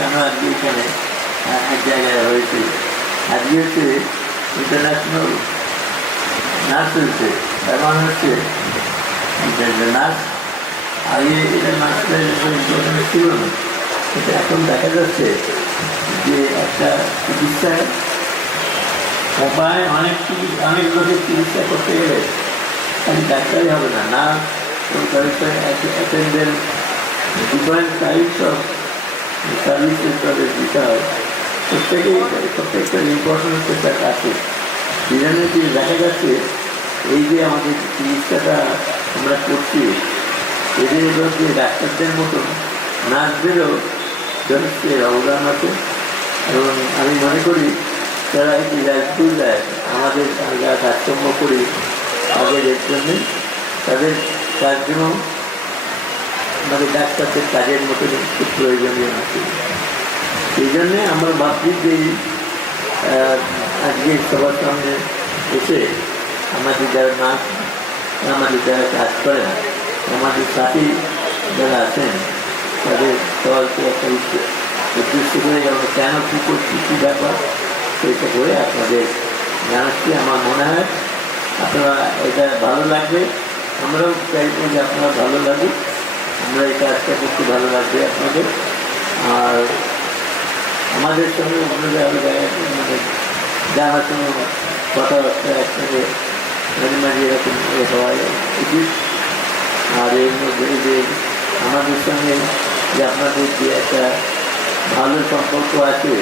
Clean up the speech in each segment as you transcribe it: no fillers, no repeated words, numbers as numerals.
কেন আজকে এখানে এক জায়গায় হয়েছে, আজকে হচ্ছে ইন্টারন্যাশনাল নার্স হয়েছে। তার মানে হচ্ছে নার্স আগে এটা নার্সের ইম্পর্টেন্স ছিল না, কিন্তু এখন দেখা যাচ্ছে যে একটা চিকিৎসার উপায় অনেক লোকের চিকিৎসা করতে গেলে খালি ডাক্তারই হবে না, নার্স এবং attendant different types of services তাদের দিতে হয়। প্রত্যেকটার ইম্পর্টেন্স একটা আছে। সেজন্য কি দেখা যাচ্ছে এই যে আমাদের চিকিৎসাটা আমরা করছি, এদের মধ্যে ডাক্তারদের মতন নার্সদেরও যথেষ্ট অবদান আছে। এবং আমি মনে করি তারা একটি স্কুল দেয়, আমাদের আমরা কাজকর্ম করি তাদের এর জন্যে, তাদের কাজগুলো আমাদের ডাক্তারদের কাজের মতন খুব প্রয়োজনীয় আছে। সেই জন্যে আমরা ভাবছি যে আজকে সবার সামনে এসে আমাদের যারা নার্স, আমাদের যারা কাজ করেন, আমাদের সাথী যারা আছেন, তাদের সবাইকে একটা উদ্দেশ্য করে আমরা কেন কী করছি, কী ব্যাপার সেটা করে আপনাদের জানাচ্ছি। আমার মনে হয় আপনারা এটা ভালো লাগবে, আমরাও চাইবো যে আপনারা ভালো লাগুক, আমরা এই কাজটা করতে ভালো লাগবে আপনাদের। আর আমাদের সঙ্গে আপনাদের আরও জায়গায় মানে জানাশোনা কথাবার্তা একসঙ্গে মাঝে মাঝে এরকম হওয়া উচিত। আর এর মধ্যে যে আমাদের সঙ্গে যে আপনাদের যে একটা ভালো সম্পর্ক আছে,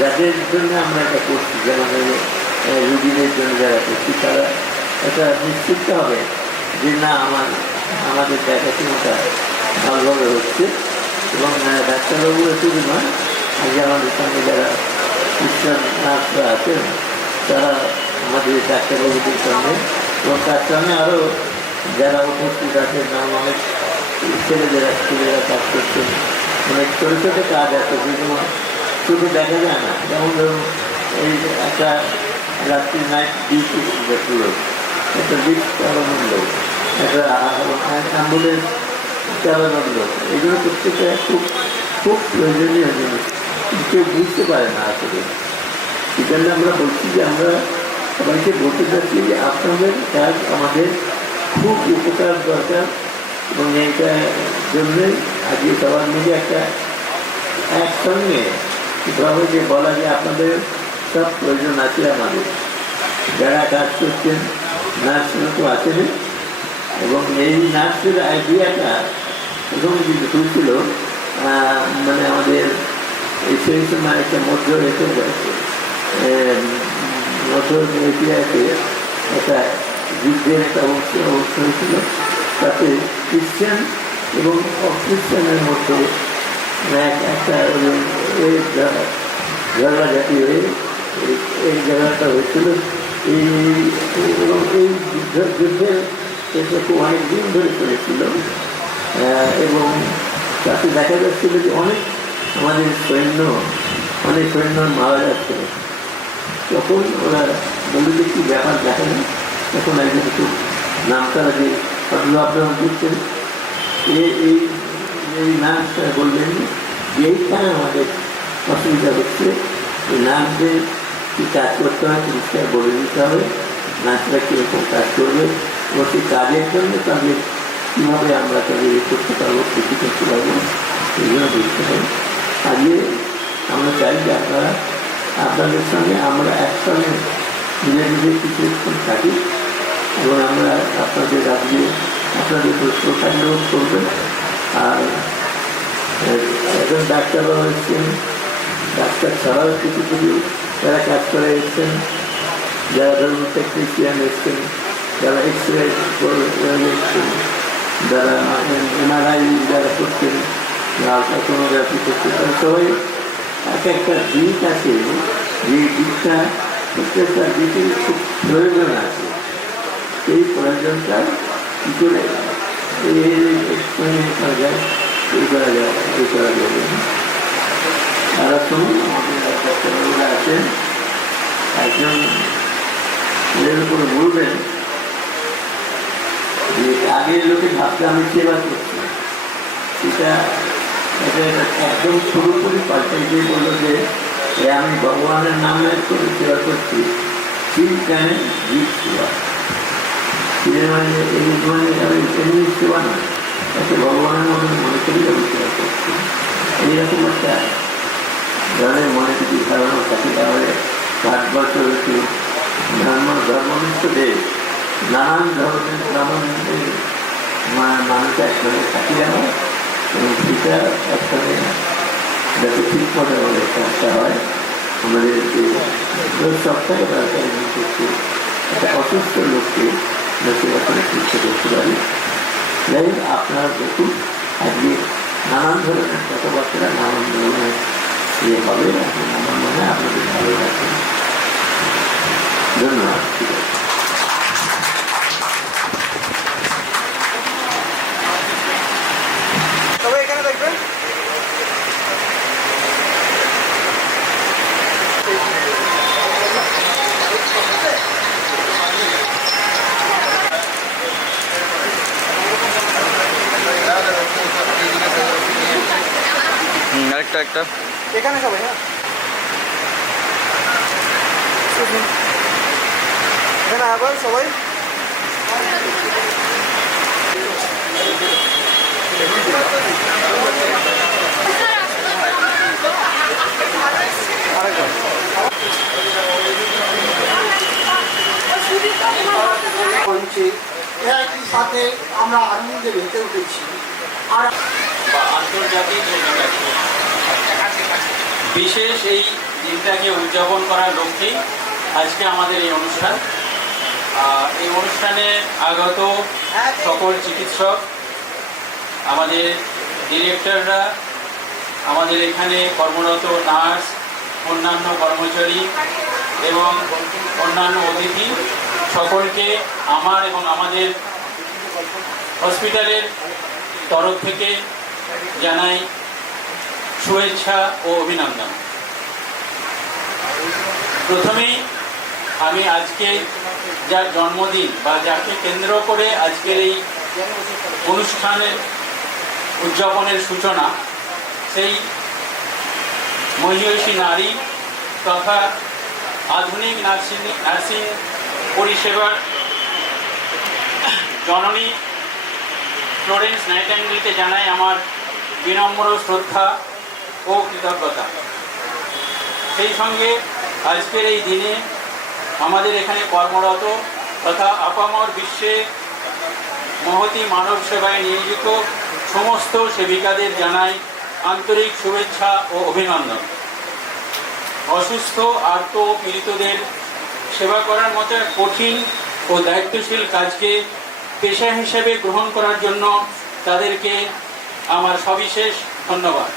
যাদের জন্য আমরা এটা করছি, যেমন রুগীদের জন্য যারা করছি, তারা এটা নিশ্চিত হবে যে না আমাদের দেখাশোনাটা ভালোভাবে হচ্ছে। এবং ডাক্তারবাবুরা শুধু নয়, আগে আমাদের সঙ্গে যারা চিকিৎসা নার্সরা আছেন, তারা আমাদের ডাক্তারবাবুদের সঙ্গে এবং তার সঙ্গে আরও যারা উপস্থিত আছেন, নাম অনেক ছেলেরা কাজ করছেন, অনেক ছোটো ছোটো কাজ আছে যেগুলো শুধু দেখা যায় না। যেমন ধরুন এই একটা রাত্রি নাইট ডিউটি পুরো একটা লিফট চালানোর লোক, একটা অ্যাম্বুলেন্স চালানোর লোক, এগুলো প্রত্যেকটা খুব খুব প্রয়োজনীয় জিনিস, কেউ বুঝতে পারে না আসলে। সেই জন্য আমরা বলছি যে আমরা সবাইকে বলতে চাচ্ছি যে আপনাদের কাজ আমাদের খুব উপকার দরকার। এবং এইটার জন্যে আজকে সবার মিলে একটা একসঙ্গে কীভাবে যে বলা যে আপনাদের সব প্রয়োজন আছে, আমাদের যারা কাজ করছেন নার্সরা তো আছেনই। এবং এই নার্সের আইডিয়াটা প্রথমে কিন্তু হয়েছিল মানে আমাদের সেই সময় একটা মধ্য এশিয়াতে একটা যুদ্ধের একটা অবস্থা হয়েছিল, তাতে খ্রিস্টান এবং অখ্রিস্টানের মধ্যে একটা ঝগড়া জাতীয় এই জায়গাটা হয়েছিল। এবং এই যুদ্ধের খুব অনেক দিন ধরে চলেছিল। এবং তাতে দেখা যাচ্ছিল যে আমাদের অনেক সৈন্য মারা যাচ্ছে। তখন ওরা বলল যে কী ব্যাপার দেখা যায়, তখন একজন খুব নামতারা যে আপনারা দিচ্ছেন এই নার্সটা বললেন যে এইখানে আমাদের অসুবিধা হচ্ছে, এই নার্সদের কী কাজ করতে হয় পরিষ্কার বলে দিতে হবে, নার্সরা কীরকম কাজ করবে এবং সেই কাজের জন্য তাদের কীভাবে আমরা তাদের করতে পারবো, ক্ষতি করতে পারবো, এগুলো বুঝতে হবে। আগে আমরা চাই যে আপনাদের সঙ্গে আমরা একসঙ্গে নিজে কিছুক্ষণ থাকি এবং আমরা আপনাদের আপনাদের প্রশ্ন থাকলেও করবেন। আর একজন ডাক্তারবাবু এসছেন, ডাক্তার ছাড়াও কিছু যারা কাজ করে এসছেন, যারা ধরুন টেকনিশিয়ান এসছেন, যারা এক্সরে এসছেন, যারা এমআরআই যারা করছেন, আলট্রাসোনোগ্রাফি করছেন, তারা সবাই একটা দিক আছে, যে দিকটা প্রত্যেকটা দিকের খুব প্রয়োজন আছে। এই প্রয়োজনটা কী করে করা যায়, এই করা যাবে। তারা শুনুন, আমাদের ডাক্তারবাবুরা আছেন, একজন এর উপরে বলবেন যে আগের লোকে ভাবতে আমি সেবা করছি, সেটা এটা একদম পুরোপুরি পাল্টে গিয়ে বললো যে আমি ভগবানের নামে করে সেবা করছি, শিব জানে জীব সেবা। শিবের মানে এই মানে আমি এমনি সেবা নয়, তাকে ভগবানের মতন মনে করি আমি সেবা করছি। এইরকম একটা ধরনের মনে যদি ধারণা থাকে তাহলে ভারতবর্ষের একটু ধর্মনিষ্ঠ দেশ, নানান ধরনের মানুষ একসঙ্গে থাকি আমরা, এবং সেটা একসঙ্গে যাতে ঠিক মনে হলে কাজটা হয়। আমাদের সবটাকে দরকারি করতে একটা অসুস্থ লোককে সেবা করে সুস্থ করতে পারি। যাই হোক, আপনারা দেখুন আজকে নানান ধরনের কথাবার্তা, নানান ধরনের ইয়ে হবে, আমার মনে হয় আপনাদের ভালো লাগবে। ধন্যবাদ। ঠিক আছে। সবাই এখানে দেখবেন। আরেকটা একটা এখানে সবাই, হ্যাঁ এখানে আবার সবাই একই সাথে আমরা আনন্দে ভেসে উঠেছি। আর আন্তর্জাতিক বিশেষ এই দিনটাকে উদযাপন করার লক্ষ্যেই আজকে আমাদের এই অনুষ্ঠান। এই অনুষ্ঠানে আগত সকল চিকিৎসক, আমাদের ডিরেক্টররা, আমাদের এখানে কর্মরত নার্স, অন্যান্য কর্মচারী এবং অন্যান্য অতিথি সকলকে আমার এবং আমাদের হসপিটালের তরফ থেকে জানাই শুভেচ্ছা ও অভিনন্দন। প্রথমেই আমি আজকে যার জন্মদিন বা যাকে কেন্দ্র করে আজকের এই অনুষ্ঠানের উদযাপনের সূচনা, সেই মহিয়সী নারী তথা আধুনিক নার্সিং পরিষেবার জননী ফ্লোরেন্স নাইটিঙ্গেলকে জানাই আমার বিনম্র শ্রদ্ধা ও কৃতজ্ঞতা। সেই সঙ্গে আজকের এই দিনে আমাদের এখানে কর্মরত তথা আপামর বিশ্বে মহতী মানব সেবায় নিয়োজিত সমস্ত সেবিকাদের জানাই আন্তরিক শুভেচ্ছা ও অভিনন্দন। অসুস্থ আর্ত পীড়িতদের সেবা করার মতো এক কঠিন ও দায়িত্বশীল কাজকে পেশা হিসেবে গ্রহণ করার জন্য তাদেরকে আমার সবিশেষ ধন্যবাদ।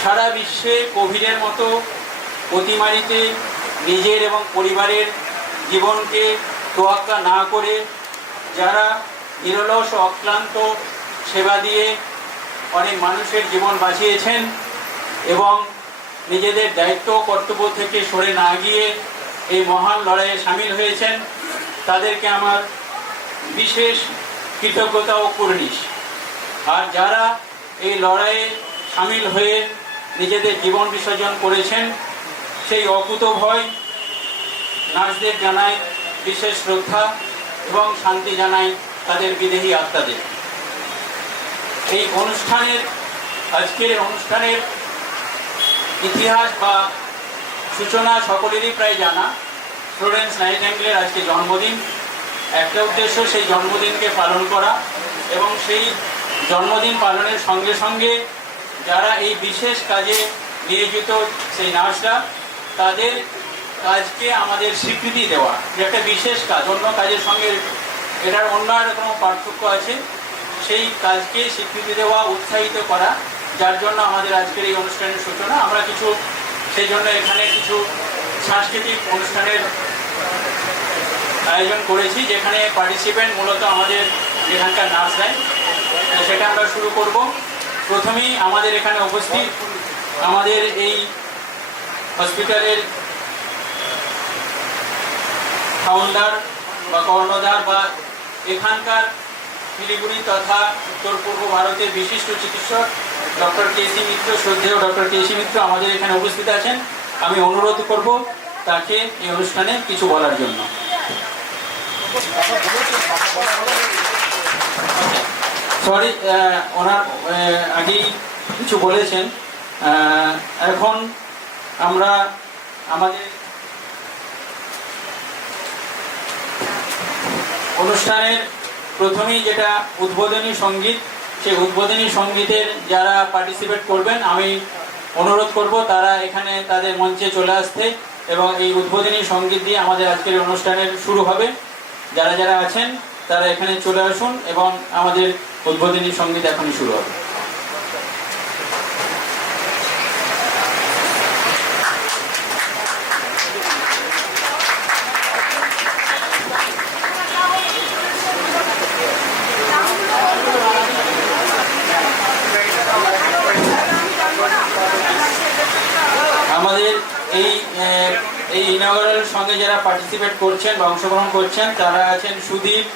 সারা বিশ্বে কোভিডের মতো অতিমারিতে নিজের এবং পরিবারের জীবনকে তোয়াক্কা না করে যারা নিরলস ও অক্লান্ত সেবা দিয়ে অনেক মানুষের জীবন বাঁচিয়েছেন এবং নিজেদের দায়িত্ব কর্তব্য থেকে সরে না গিয়ে এই মহান লড়াইয়ে সামিল হয়েছেন, তাদেরকে আমার বিশেষ কৃতজ্ঞতা ও কুর্নিশ। আর যারা এই লড়াইয়ে সামিল হয়ে নিজেদের জীবন বিসর্জন করেছেন, সেই অকুতভয় নার্সদের জানাই বিশেষ শ্রদ্ধা এবং শান্তি জানাই তাদের বিদেহী আত্মাদের। এই আজকের অনুষ্ঠানের ইতিহাস বা সূচনা সকলেরই প্রায় জানা। ফ্লোরেন্স নাইটিঙ্গেলের আজকে জন্মদিন। একটা উদ্দেশ্য সেই জন্মদিনকে পালন করা এবং সেই জন্মদিন পালনের সঙ্গে সঙ্গে যারা এই বিশেষ কাজে নিয়োজিত সেই নার্সরা, তাদের কাজকে আমাদের স্বীকৃতি দেওয়া, যে একটা বিশেষ কাজ, অন্য কাজের সঙ্গে এটার অন্য কোনো পার্থক্য আছে, সেই কাজকে স্বীকৃতি দেওয়া, উৎসাহিত করা, যার জন্য আমাদের আজকের এই অনুষ্ঠানের সূচনা। আমরা সেই জন্য এখানে কিছু সাংস্কৃতিক অনুষ্ঠানের আয়োজন করেছি, যেখানে পার্টিসিপেন্ট মূলত আমাদের এখানকার নার্সরাই। সেটা আমরা শুরু করব। প্রথমেই আমাদের এখানে উপস্থিত আমাদের এই হসপিটালের ফাউন্ডার বা কর্ণধার বা এখানকার শিলিগুড়ি তথা উত্তর পূর্ব ভারতের বিশিষ্ট চিকিৎসক ডক্টর কেসি মিত্র, শ্রদ্ধেয় ডক্টর কেসি মিত্র আমাদের এখানে উপস্থিত আছেন। আমি অনুরোধ করব তাকে এই অনুষ্ঠানে কিছু বলার জন্য। সরি, ওনার আগেই কিছু বলেছেন। এখন আমরা আমাদের অনুষ্ঠানের প্রথমেই যেটা উদ্বোধনী সঙ্গীত, সেই উদ্বোধনী সঙ্গীতের যারা পার্টিসিপেট করবেন আমি অনুরোধ করব তারা এখানে তাদের মঞ্চে চলে আসতে, এবং এই উদ্বোধনী সঙ্গীত দিয়ে আমাদের আজকের অনুষ্ঠানের শুরু হবে। যারা যারা আছেন তারা এখানে চলে আসুন এবং আমাদের উদ্বোধনী সঙ্গীত এখনই শুরু হবে। আমাদের এই ইনঅগারাল সঙ্গে যারা পার্টিসিপেট করছেন বা অংশগ্রহণ করছেন তারা আছেন সুদীপ,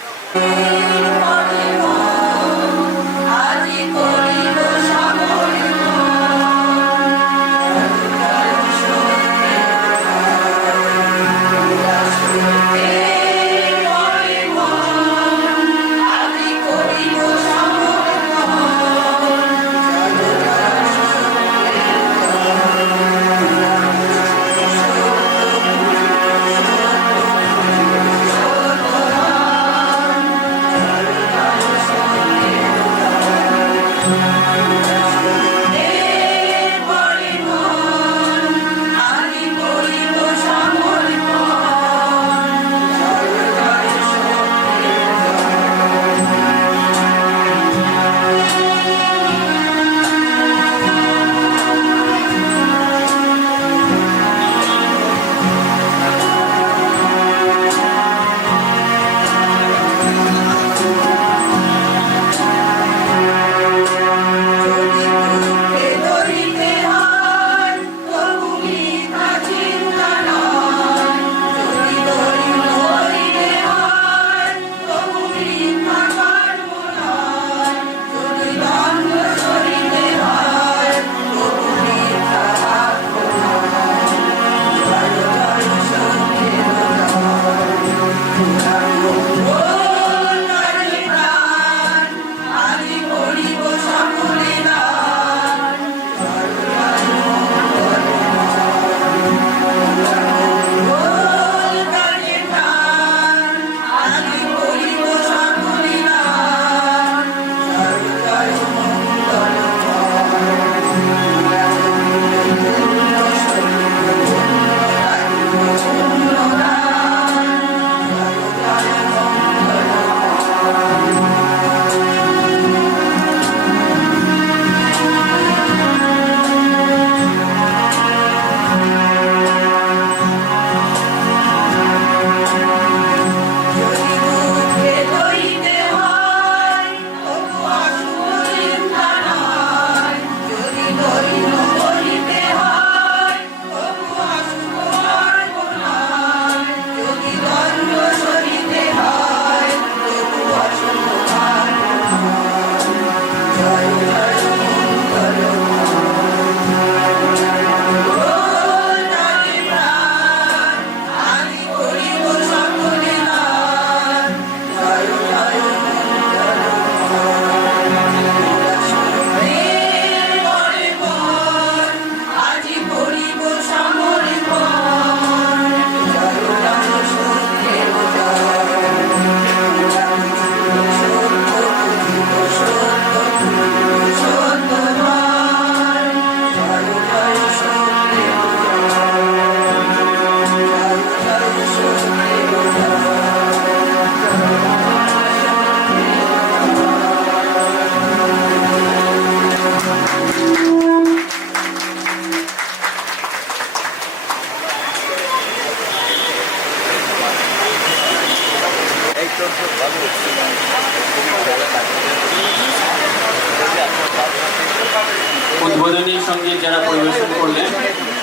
উদ্বোধনী সঙ্গীত যারা পরিবেশন করলেন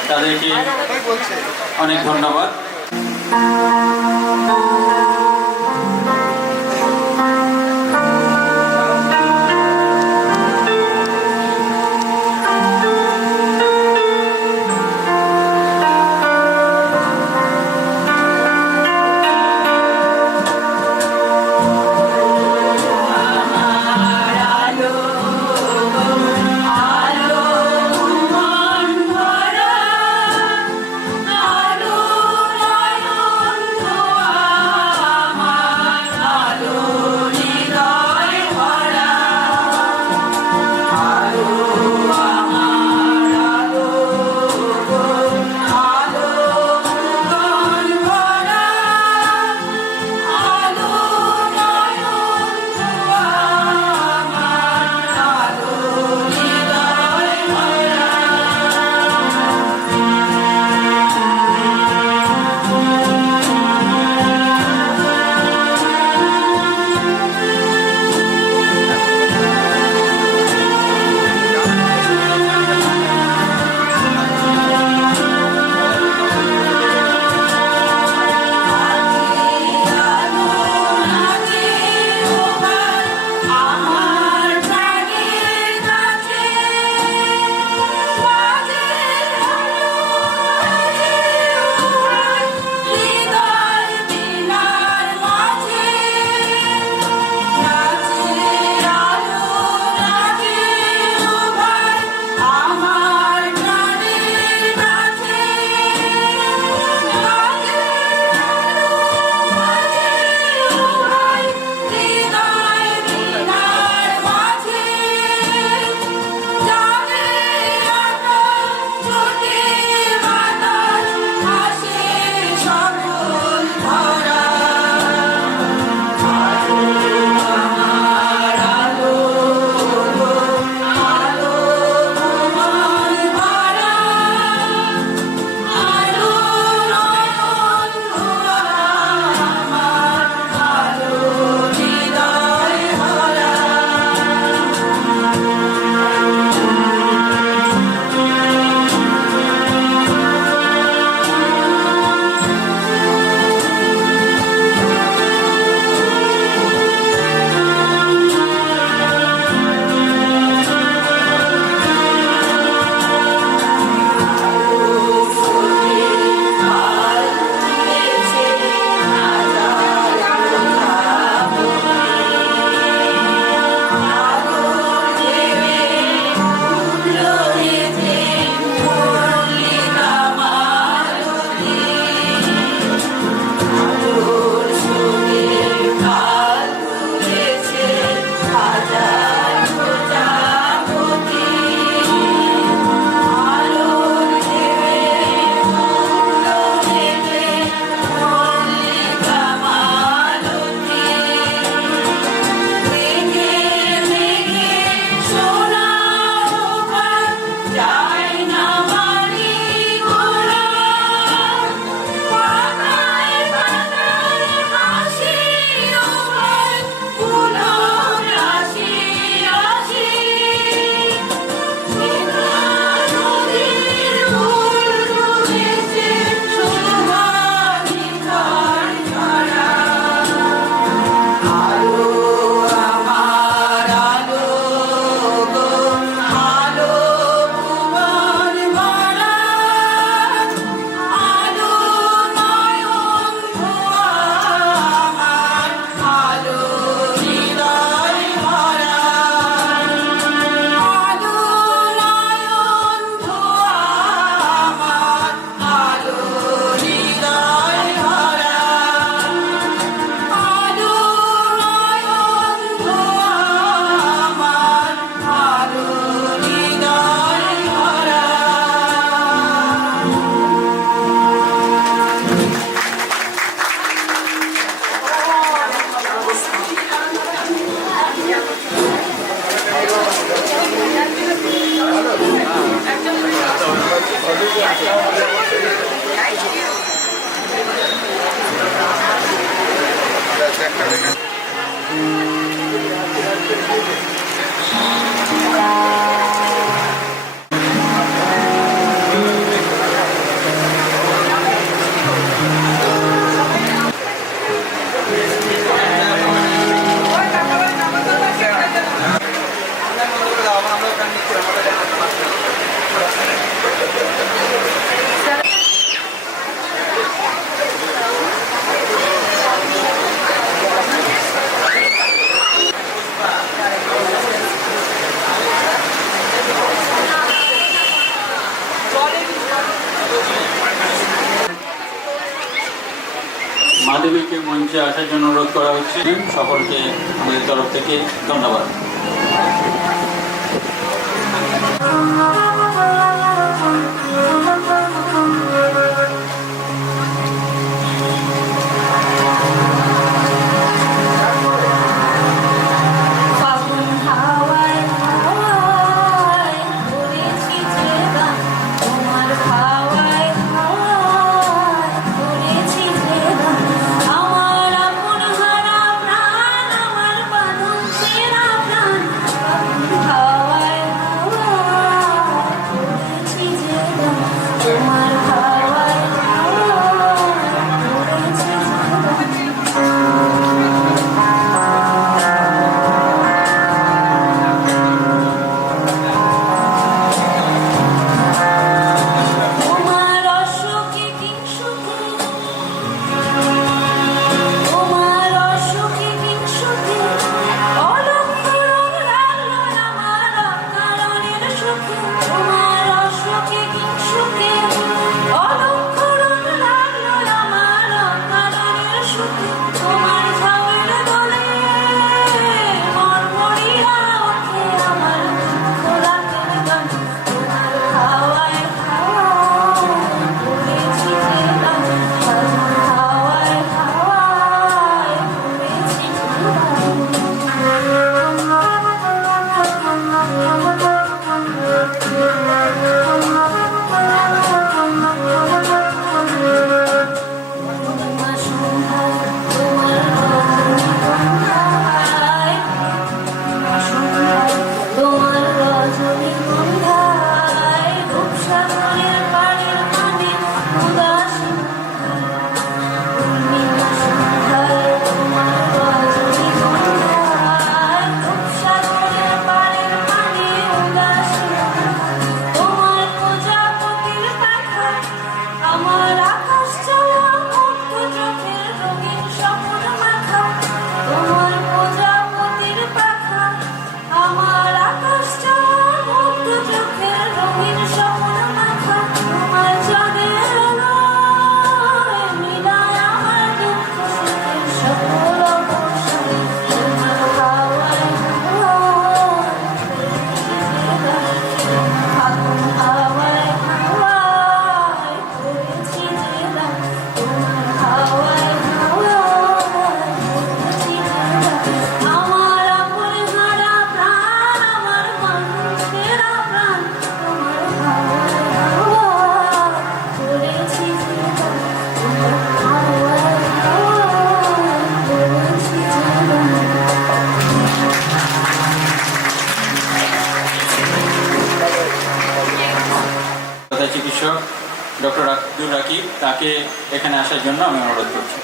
তাদেরকে অনেক ধন্যবাদ। দেবীকে মঞ্চে আসার জন্য অনুরোধ করা হচ্ছে। সকলকে আমাদের তরফ থেকে ধন্যবাদ। চিকিৎসক ডক্টর আব্দুল রাকিব, তাকে এখানে আসার জন্য আমি অনুরোধ করছি।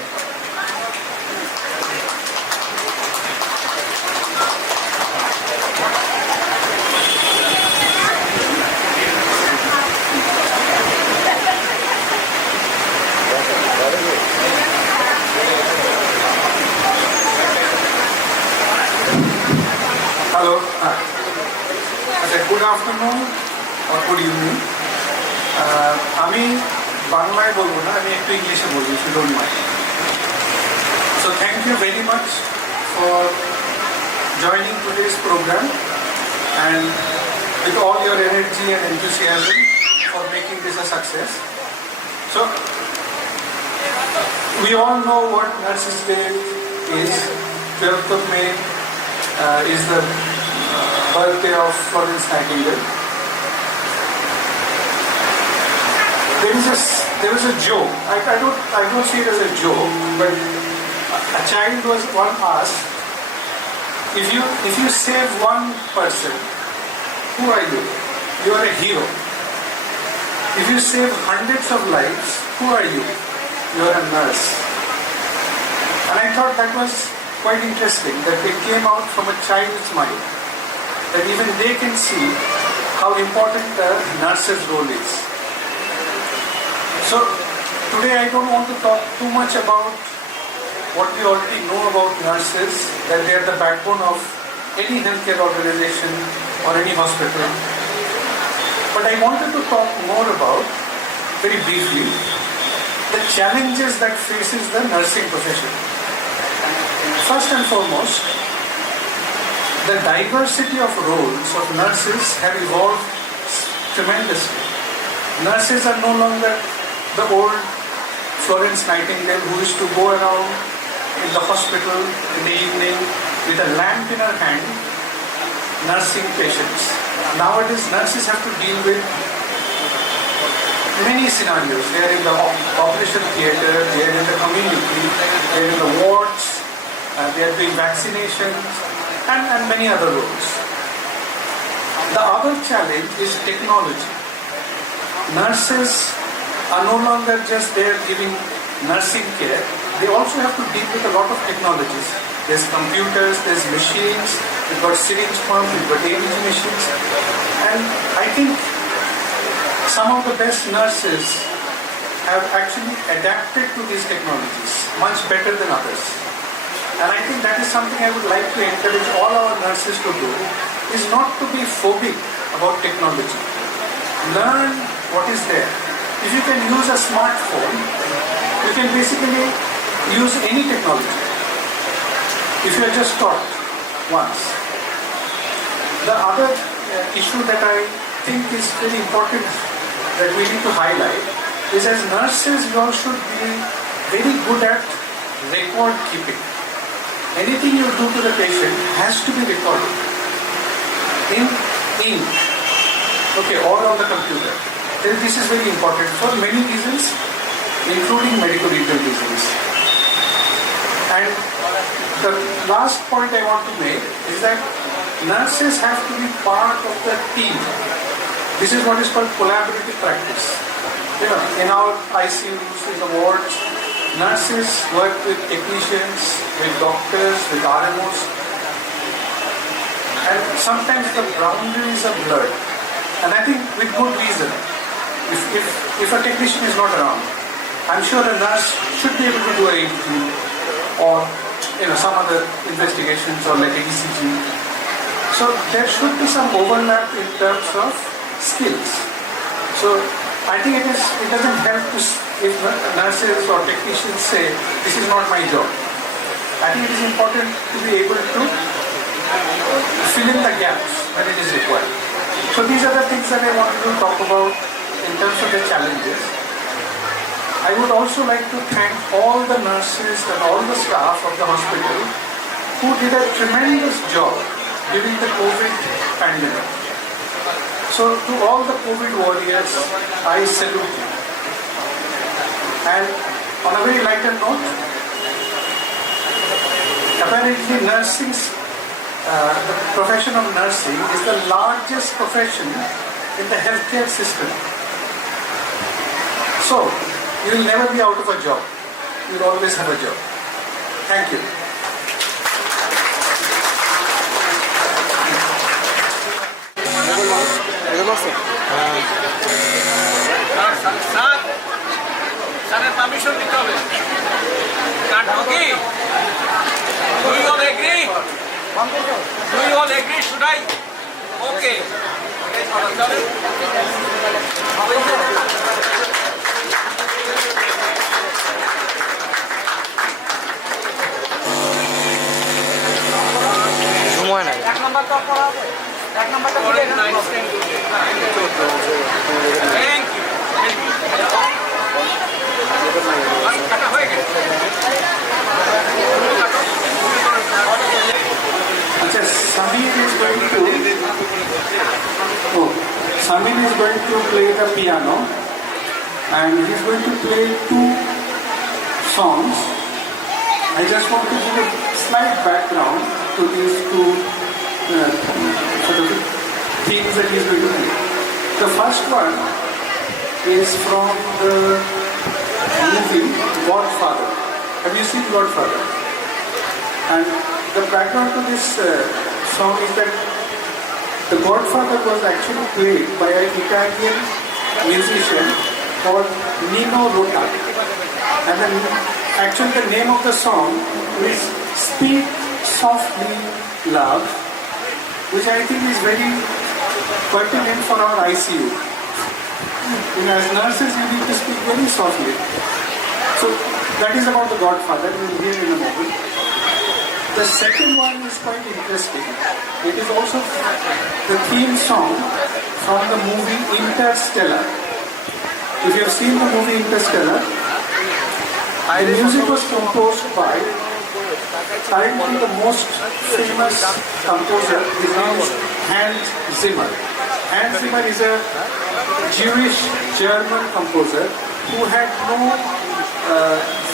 হ্যালো, আচ্ছা, good afternoon or good evening. আমি বাংলায় বলবো না, আমি একটু ইংলিশে বলবো, if you don't mind. So thank you very much for joining today's program and with all your energy and enthusiasm for making this a success. So we all know what Nurses Day is. 12th of May is the birthday of Florence Nightingale. There was a joke. I don't see it as a joke, but a child was one asked, if you save one person, who are you? You are a hero. If you save hundreds of lives, who are you? You are a nurse. And I thought that was quite interesting, that it came out from a child's mind, that even they can see how important the nurse's role is. So today I don't want to talk too much about what we already know about nurses, that they are the backbone of any healthcare organization or any hospital. But I wanted to talk more about, very briefly, the challenges that faces the nursing profession. First and foremost, the diversity of roles of nurses have evolved tremendously. Nurses are no longer the old Florence Nightingale who used to go around in the hospital in the evening with a lamp in her hand nursing patients. Nowadays nurses have to deal with many scenarios. They are in the operation theatre, they are in the community, they are in the wards, they are doing vaccinations and many other roles. The other challenge is technology. Nurses are no longer just there giving nursing care, they also have to deal with a lot of technologies. There's computers, there's machines, we've got syringe pumps, we've got ABG machines, and I think some of the best nurses have actually adapted to these technologies much better than others. And I think that is something I would like to encourage all our nurses to do, is not to be phobic about technology. Learn what is there. If you can use a smartphone, you can basically use any technology if you are just taught once. The other issue that I think is very important that we need to highlight is, as nurses, we all should be very good at record keeping. Anything you do to the patient has to be recorded in ink, okay, or on the computer. This is very important for many reasons, including medical legal reasons. And the last point I want to make is that nurses have to be part of the team. This is what is called collaborative practice. You know, in our ICUs, in the wards, nurses work with technicians, with doctors, with RMOs, and sometimes the boundaries are blurred. And I think with good reason. If a technician is not around, I'm sure a nurse should be able to do an EKG or some other investigations or like ECG. So there should be some overlap in terms of skills. So I think it doesn't help if nurses or technicians say, this is not my job. I think it is important to be able to fill in the gaps when it is required. So these are the things that I wanted to talk about in terms of the challenges. I would also like to thank all the nurses and all the staff of the hospital who did a tremendous job during the COVID pandemic. So to all the COVID warriors, I salute you. And on a very lighter note, apparently nursing, the profession of nursing is the largest profession in the healthcare system. So, you will never be out of a job. You will always have a job. Thank you. স্যারের permission দিতে হবে। কি? Do you all agree? Do you all agree? Should I? Okay. সময় নাই। এক নাম্বারটা করা হবে, এক নাম্বারটা করে এখানে Thank you. কাটা হয়ে গেছে। Samir is going to play the piano, and he's going to play 2 songs. I just want to give a slight background to these 2 sort of themes that he's going to play. The first one is from the movie Godfather. Have you seen Godfather? And the background to this song is that The Godfather was actually played by an Italian musician called Nino Rota. And actually the name of the song is Speak Softly Love, which I think is very pertinent for our ICU. As nurses, you need to speak very softly. So that is about The Godfather. We will hear in a moment. The second one is quite interesting. It is also the theme song from the movie Interstellar. If you have seen the movie Interstellar, the music was composed by currently the most famous composer. His name is Hans Zimmer. Hans Zimmer is a Jewish German composer who had no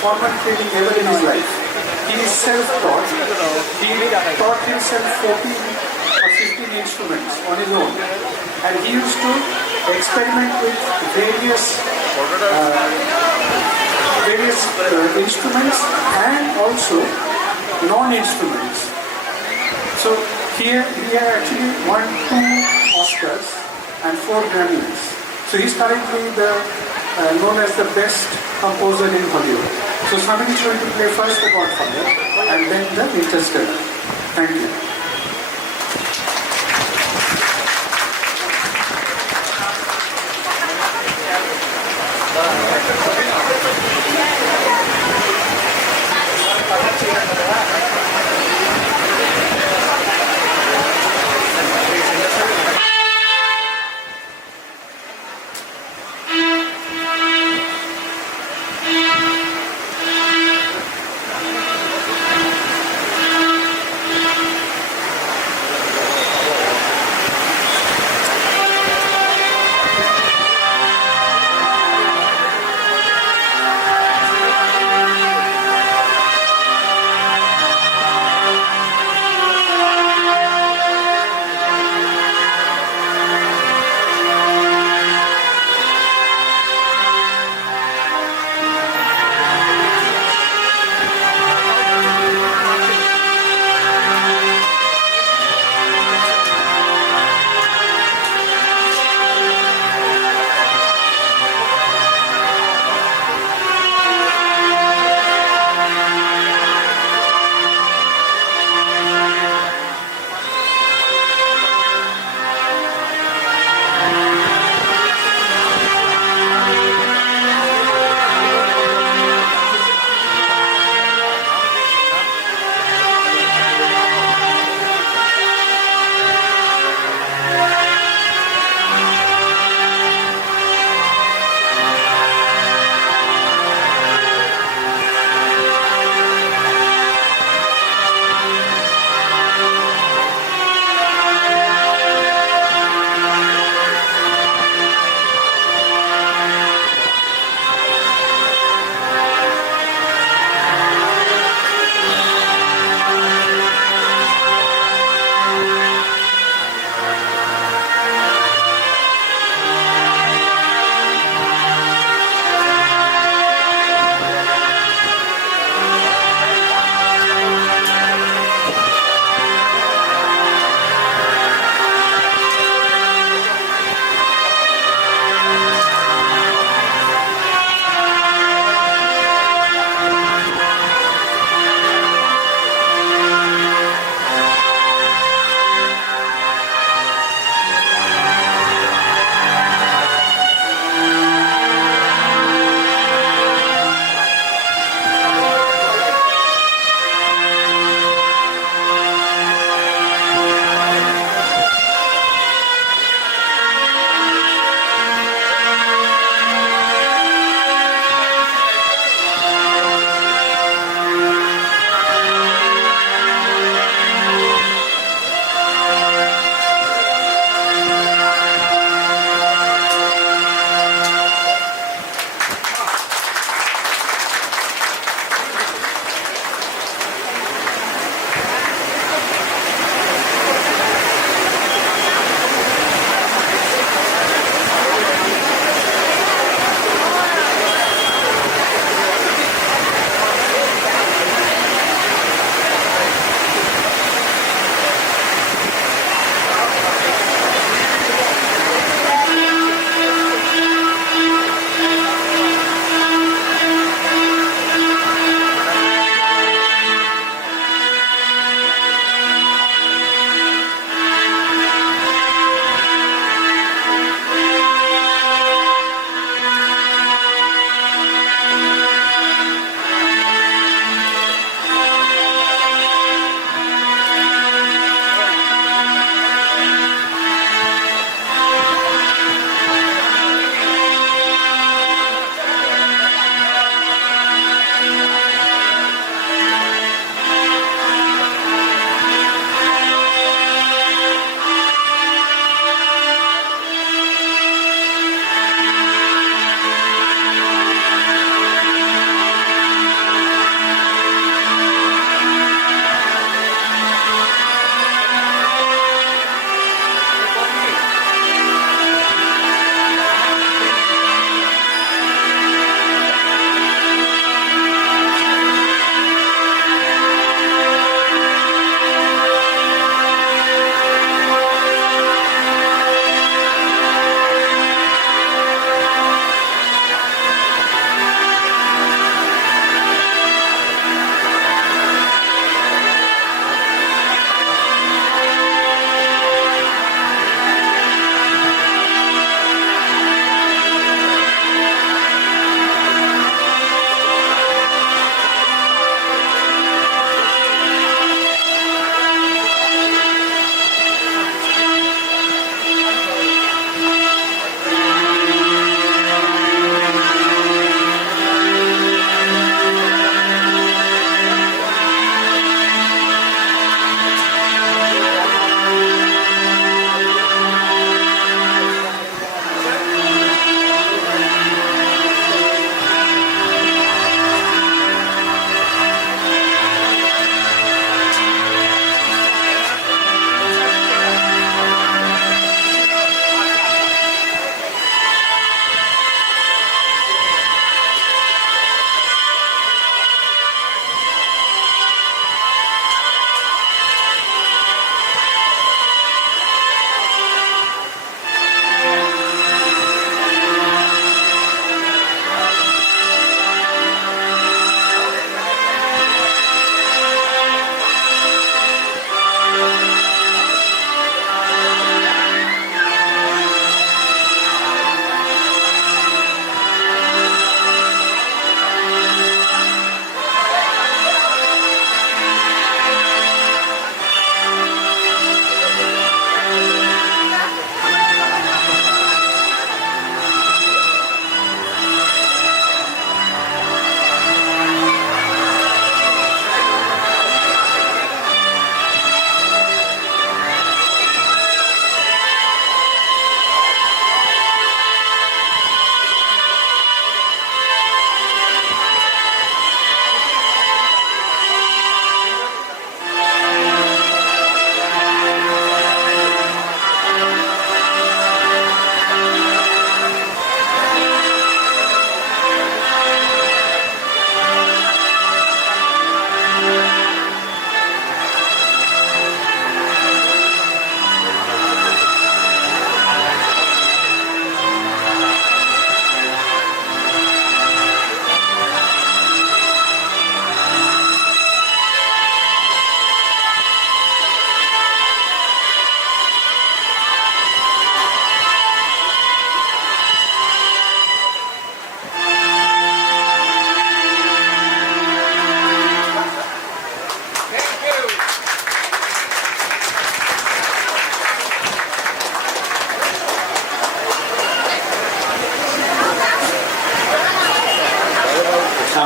formal training ever in his life. He is self-taught. He taught himself 14 or 15 instruments on his own. And he used to experiment with various instruments and also non-instruments. So here he actually won 2 Oscars and 4 Grammys. So he's currently known as the best composer in Hollywood. So Samir is going to play first The Godfather and then the Interstellar. Thank you.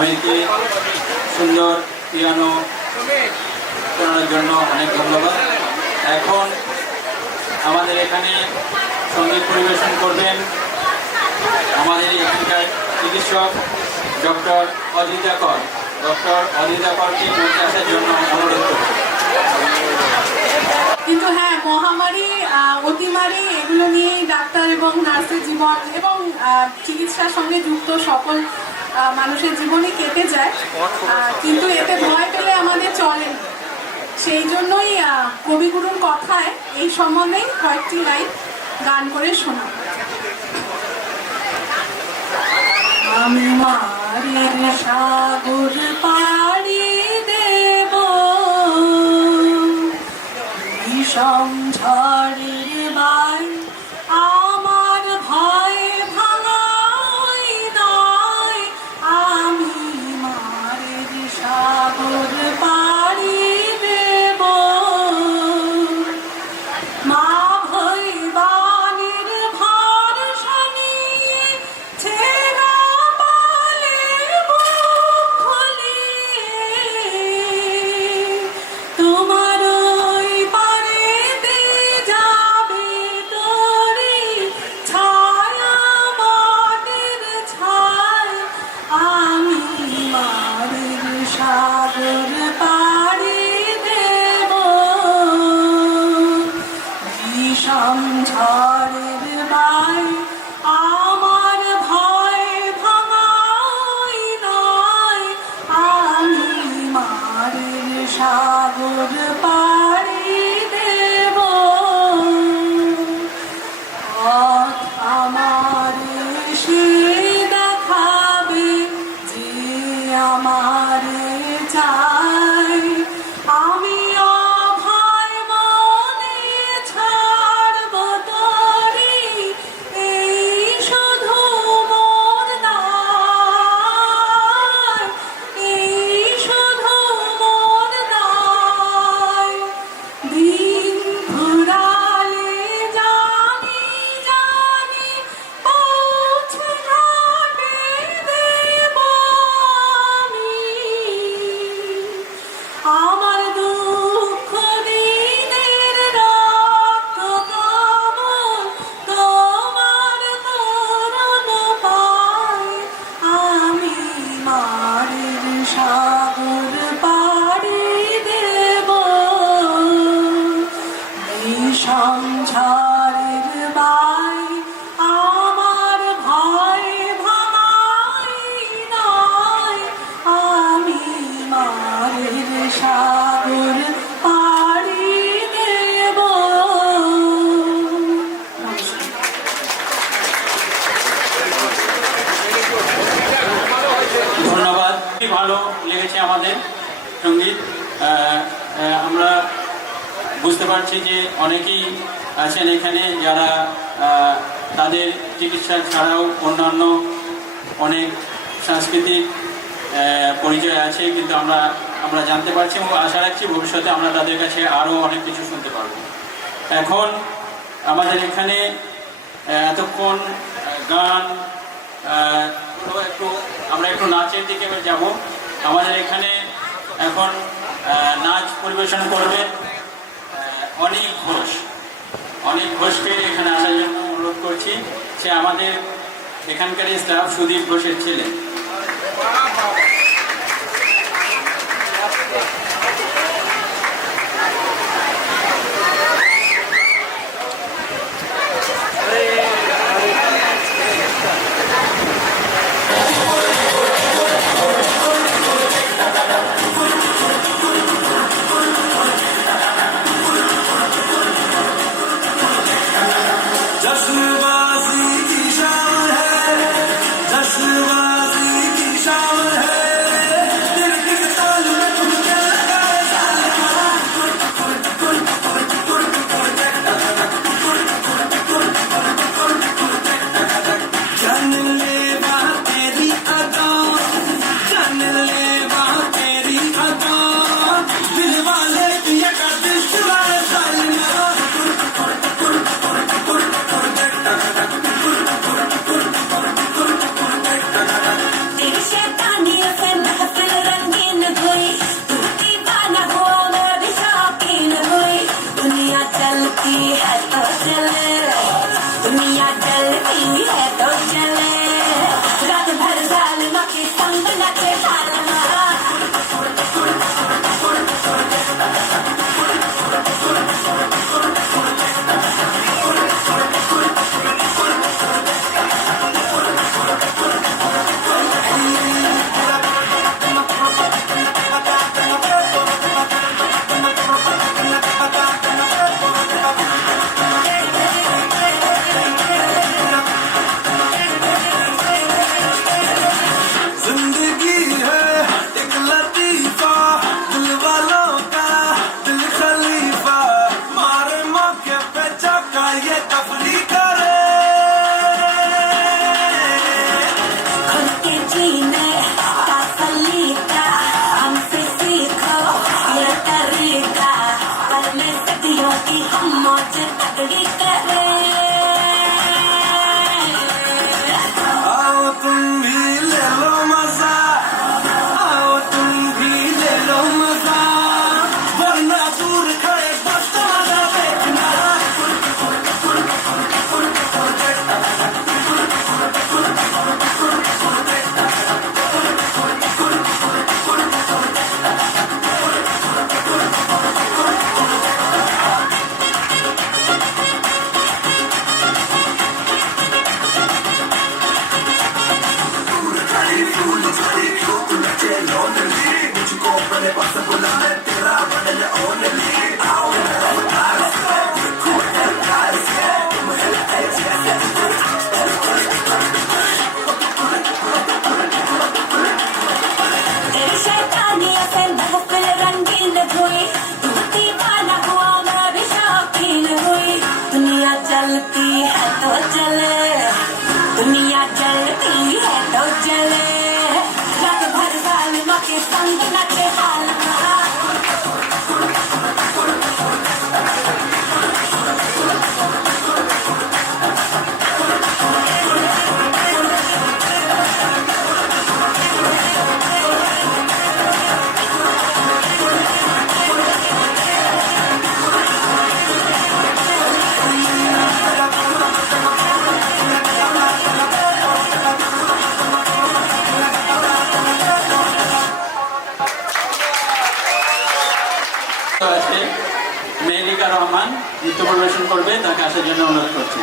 আমিরকে সুন্দর piano শোনানোর জন্য অনেক ধন্যবাদ। এখন আমাদের এখানে সঙ্গীত পরিবেশন করবেন আমাদের এখানকার চিকিৎসক ডক্টর অদিতা কর। ডক্টর অদিতা করকে মঞ্চে আসার জন্য অনুরোধ করছি। কিন্তু হ্যাঁ, মহামারী, অতিমারি এগুলো নিয়েই ডাক্তার এবং নার্সের জীবন এবং চিকিৎসার সঙ্গে যুক্ত সকল মানুষের জীবনই কেটে যায়, কিন্তু এতে ভয় পেলে আমাদের চলে। সেই জন্যই কবিগুরুর কথায় এই সম্বন্ধেই কয়েকটি লাইন গান করে শোনা। আমি মারের সাগর পাড়ি দেব, বিষম ঝড়ের বাই আমার ভয় ভাঙাই দায়। আমি মারের সাগর পাড়ি দেব, মা ভৈবানের ভার শানিয়ে ছেঁড়া পালের বুক ফুলিয়ে তোমার ওই পারেতে যাবে তোরে ছায়া মাটির ছায়। আমি মারের সাগর পাড়ি দেব, বিষম ঝড়ের বাই আমার ভয় ভাঙাই নয়। আমি মারের সাগর পাড়ি দেব, পথ আমার সে দেখাবে যে আমারে চাই। আমি অভয় মনে ছাড়ব তোরে, এই শুধু মোর দায়, এই শুধু মোর দায়। দিন ঘুরালে জানি জানি পৌঁছে ঘাটে দেব আমি। আমার দুঃখ দিনের রক্ত কমল তোমার করুণ পায়। আমি মারের সাগর পাড়ি দেব, বিষম ঝড়ের বাই আমার ভয় ভাঙাই নয়। আমি মারের সাগর পাড়ি দেব। ধন্যবাদ। খুবই ভালো লেগেছে আমাদের সঙ্গীত। আমরা বুঝতে পারছি যে অনেকেই আছেন এখানে যারা তাদের চিকিৎসা ছাড়াও অন্যান্য অনেক সাংস্কৃতিক পরিচয় আছে, কিন্তু আমরা জানতে পারছি এবং আশা রাখছি ভবিষ্যতে আমরা তাদের কাছে আরও অনেক কিছু শুনতে পারব। এখন আমাদের এখানে এতক্ষণ গান, আমরা একটু নাচের দিকে যাব। আমাদের এখানে এখন নাচ পরিবেশন করবেন অনিক ঘোষ। অনিক ঘোষকে এখানে আসার জন্য অনুরোধ করছি। সে আমাদের এখানকার স্টাফ সুদীপ ঘোষের ছেলে। जश्नबाजी की शाम है, जश्नबाजी की शाम है। संग नचे ढालना মেহেলিকা রহমান নৃত্য পরিবেশন করবে, তাকে আসার জন্য অনুরোধ করছি।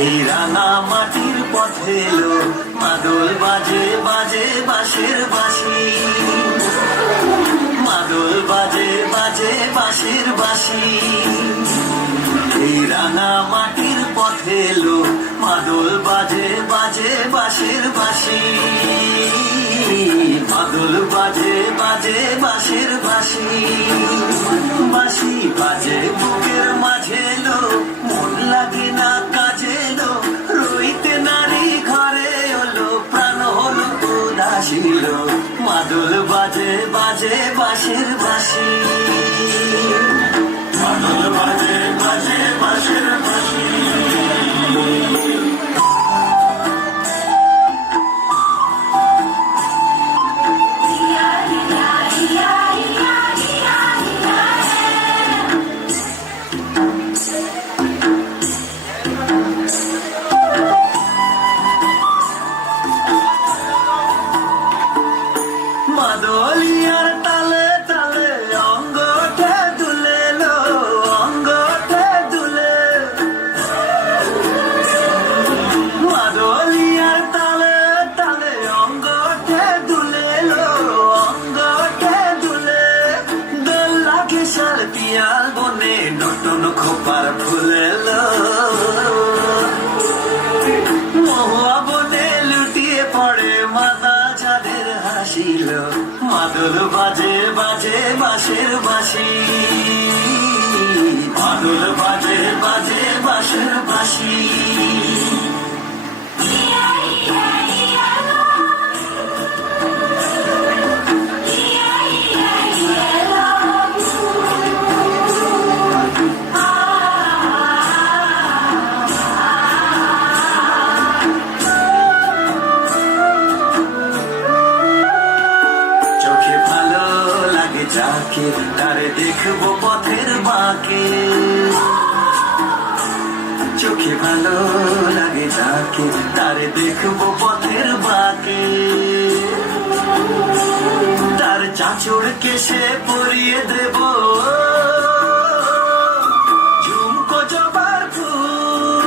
এই রাঙা মাটির পথে এলো মাদল বাজে বাজে বাঁশের বাঁশি, মাদল বাজে বাজে বাঁশের বাঁশি। এই রাঙা মাটির পথে এলো মাদল বাজে বাজে বাঁশের বাঁশি, মাদল বাজে বাজে বাঁশের বাঁশি। বাঁশি বাজে বুকের মাঝে এলো, মন লাগে না কাজে এলো, রইতে নারী ঘরে হলো, প্রাণ হলো উদাসীল। মাদল বাজে বাজে বাঁশের বাঁশি, মাদল বাজে বাজে বাঁশের বাঁশি। মাদলিয়ার তালে তালে অঙ্গটা দুলে লো, অঙ্গটা দুলে। মাদলিয়ার তালে তালে অঙ্গটা দুলে লো, অঙ্গটা দুলে। দোল লাগে সার পিয়াল বনে নতুন খোপার ফুলে লো, মহুয়া বনে লুটিয়ে পড়ে মাতা যাদের হাসিল। মাদল বাজে বাজে বাঁশের বাঁশি, মাদল বাজে বাজে বাঁশের বাঁশি। চোখে ভালো লাগে যাকে তারে দেখবো পথের বাঁকে, চোখে ভালো লাগে যাকে তারে দেখবো পথের বাঁকে। তার চাঁচড় কেশে পরিয়ে দেব ঝুমকো জবার ফুল,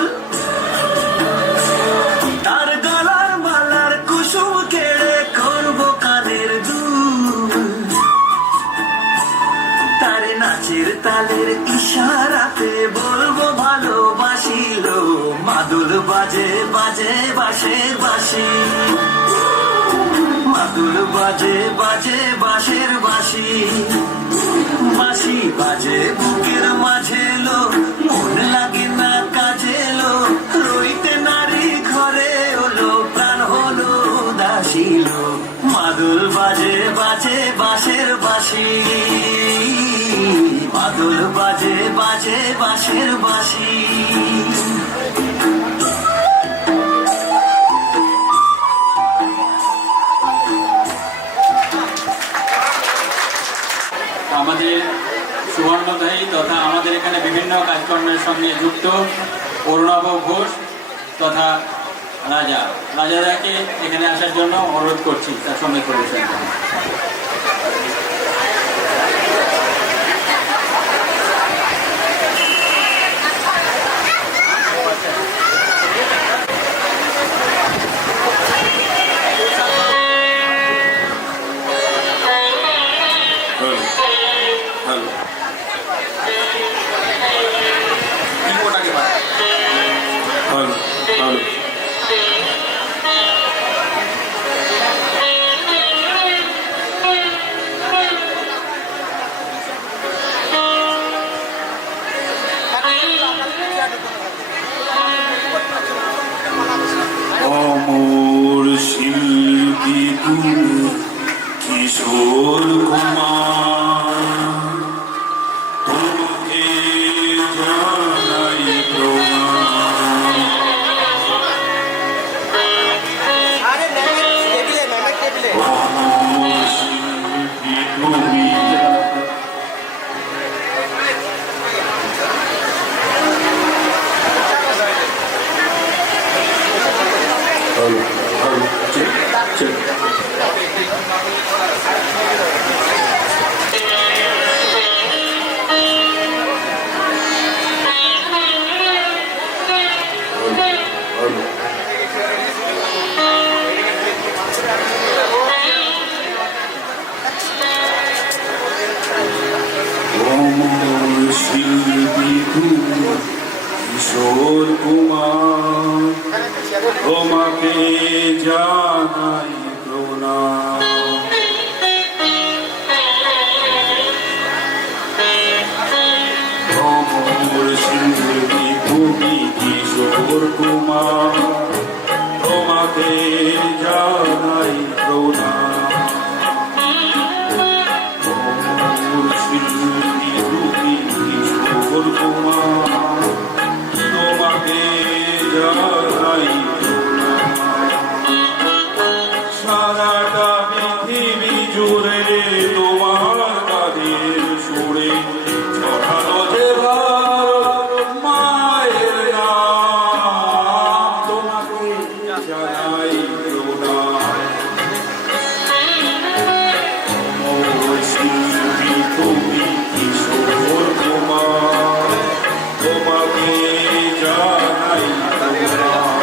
তার গলার মালার কুসুম কেড়ে করবো কানের দুল। তার নাচের তালের ইশারাতে বলবো ভালোবাসিল, মাদুল বাজে বাজে বাঁশের বাঁশি, মাদুল বাজে বাজে বাঁশের বাঁশি। বাঁশি বাজে বুকের মাঝে লো, মন লাগে না কাজে লো, রইতে নারী ঘরে হলো প্রাণ হলো উদাসীল। মাদুল বাজে বাজে বাঁশের বাঁশি, মাদুল বাজে বাজে বাঁশের বাঁশি। আমাদের সুবর্ণধারী তথা আমাদের এখানে বিভিন্ন কাজকর্মের সঙ্গে যুক্ত অরুণাভ ঘোষ তথা রাজাদাকে এখানে আসার জন্য অনুরোধ করছি তার সঙ্গে পরিবেশন করুন। অমর শিল্পী কিশোর কুমার, তোমাকে জানাই প্রণাম। অমর শিল্পী তুমি, অমর শিল্পী তুমি কিশোর কুমার, তোমাকে জানাই প্রণাম। অমর শিল্পী তুমি কিশোর কুমার, তোমাকে জানাই প্রণাম। অমর শিল্পী তুমি কিশোর কুমার, তোমাকে জানাই প্রণাম। সারাটা পৃথিবী জুড়ে তোমার কাদের সুরে ছড়ানো যে ভারত মায়ের নাম, তোমাকে জানাই প্রণাম। অমর শিল্পী তুমি কিশোর কুমার, তোমাকে জানাই প্রণাম।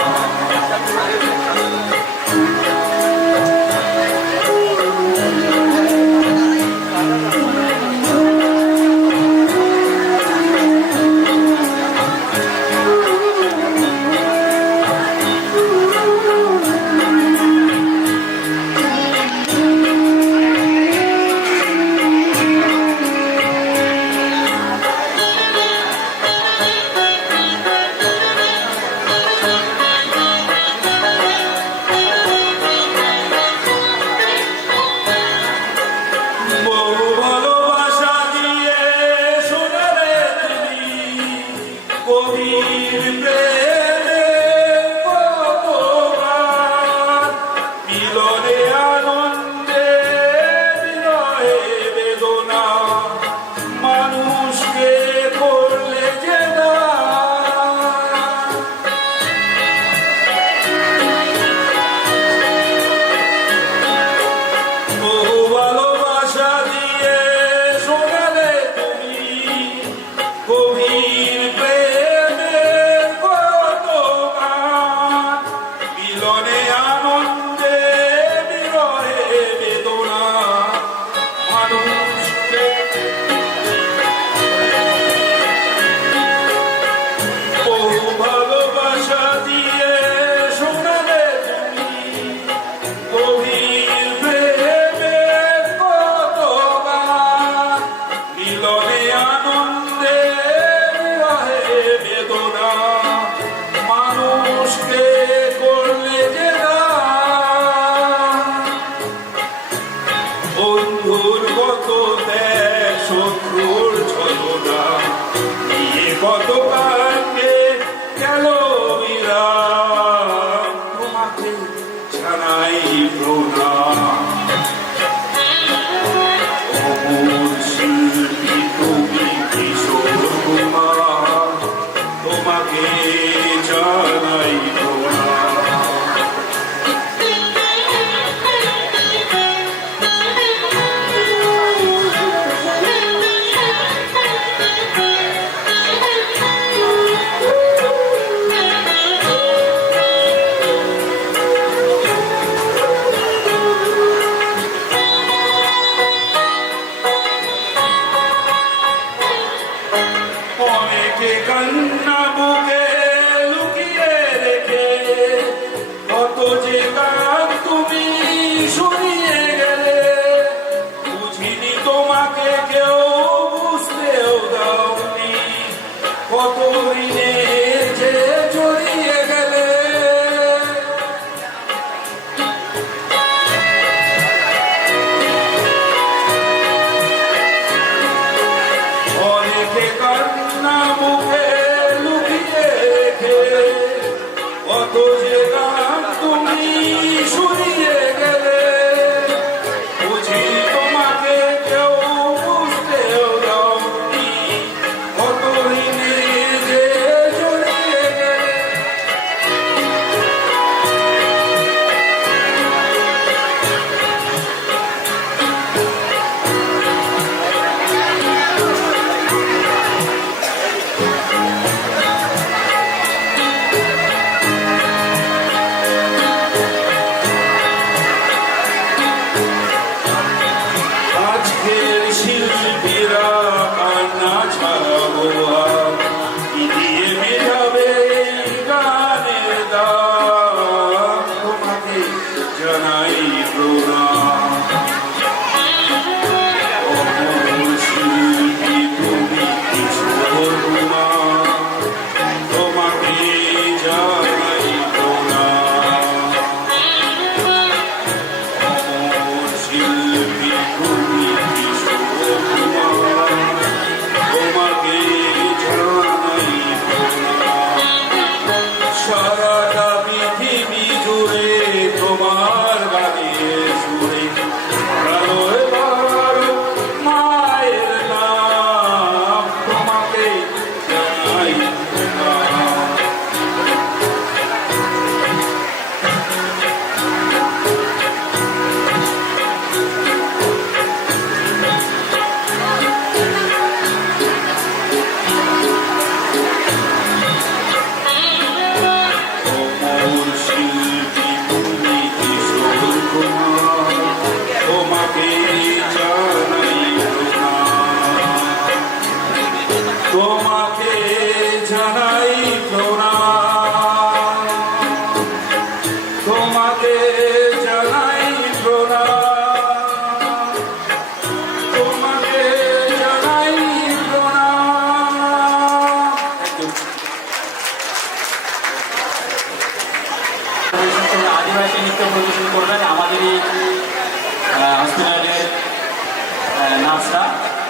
নার্সরা,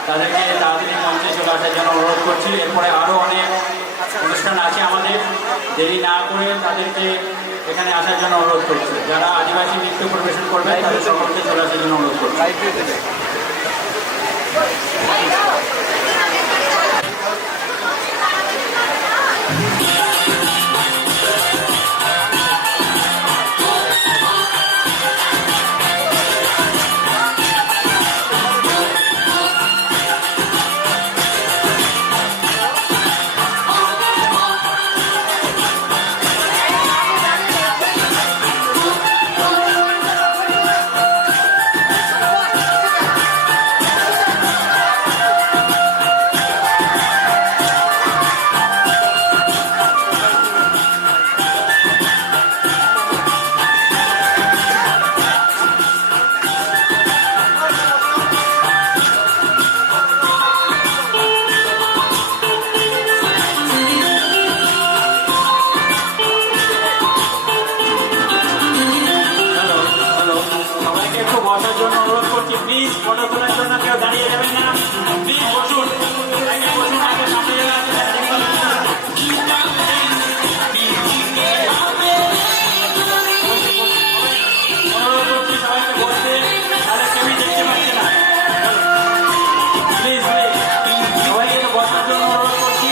তাদেরকে তাড়াতাড়ি মঞ্চে চলে আসার জন্য অনুরোধ করছি। এরপরে আরও অনেক অনুষ্ঠান আছে আমাদের, দেরি না করে তাদেরকে এখানে আসার জন্য অনুরোধ করছি। যারা আদিবাসী নৃত্য পরিবেশন করবে তাদের সকলকে চলে আসার জন্য অনুরোধ করছি। সবাইকে একটু বসার জন্য অনুরোধ করছি, প্লিজ ফটো তোলার জন্য কেউ দাঁড়িয়ে যাবেন না, প্লিজ বসুন, আগে বসুন, আগে সামনে যারা আছে তারা দেখতে পাবেন না। অনুরোধ করছি সবাইকে বসতে, তাহলে কেউই দেখতে পাচ্ছে না। প্লিজ প্লিজ সবাইকে একটু বসার জন্য অনুরোধ করছি।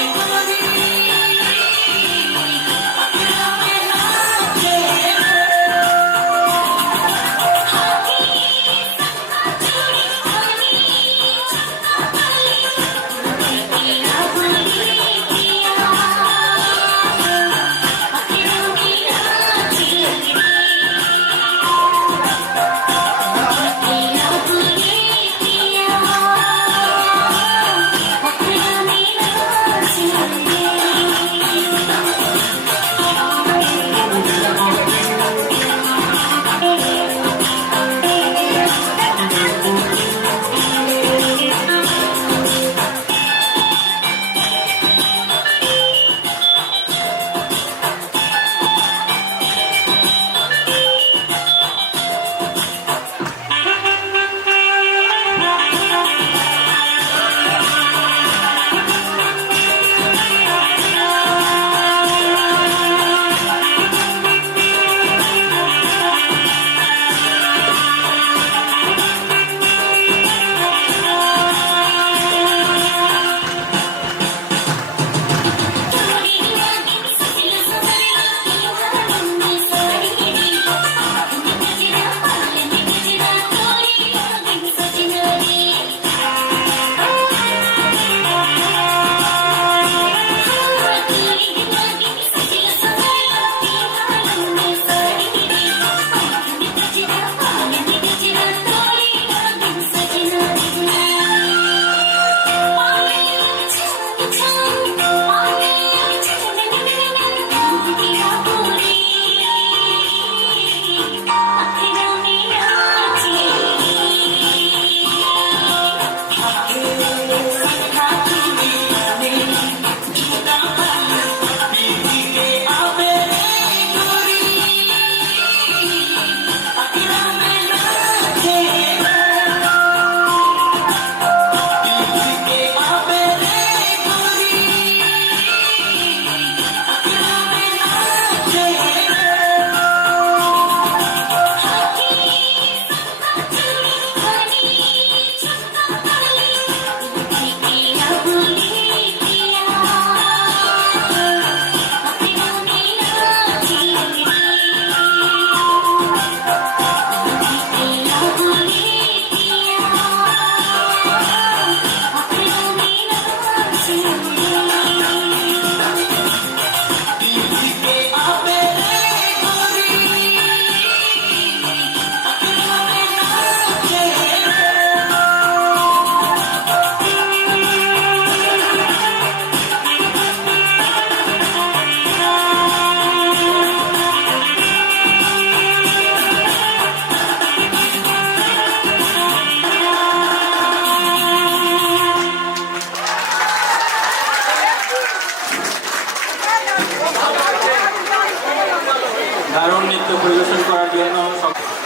দারুণ নৃত্য পরিবেশন করার জন্য